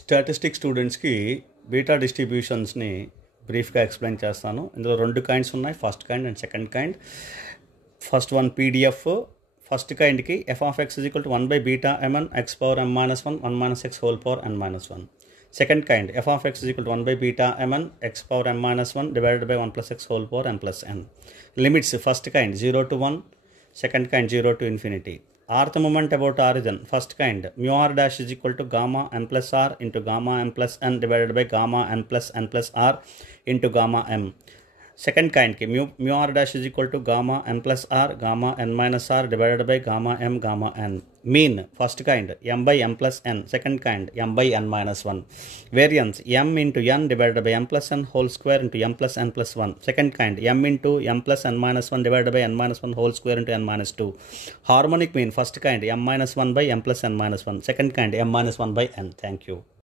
Statistic స్టూడెంట్స్కి beta డిస్ట్రిబ్యూషన్స్ని బ్రీఫ్గా explain చేస్తాను. ఇందులో రెండు కైండ్స్ ఉన్నాయి, first kind and second kind. First one PDF. First కైండ్కి f of x is equal to 1 by beta mn x power m minus 1 1 minus x whole power n minus 1. Second kind, f of x is equal to 1 by beta mn x power m minus 1 divided by 1 plus x whole power n plus n. Limits, first kind 0 to 1, second kind 0 to infinity. Rth moment about origin, first kind mu r dash is equal to gamma n plus r into gamma m plus n divided by gamma n plus r into gamma m. Second kind ki mu r dash is equal to gamma n plus r gamma n minus r divided by gamma m gamma n. Mean, first kind m by m plus n, second kind m by n minus 1. Variance, m into n divided by m plus n whole square into m plus n plus 1. Second kind m into m plus n minus 1 divided by n minus 1 whole square into n minus 2. Harmonic mean, first kind m minus 1 by m plus n minus 1, second kind m minus 1 by n. Thank you.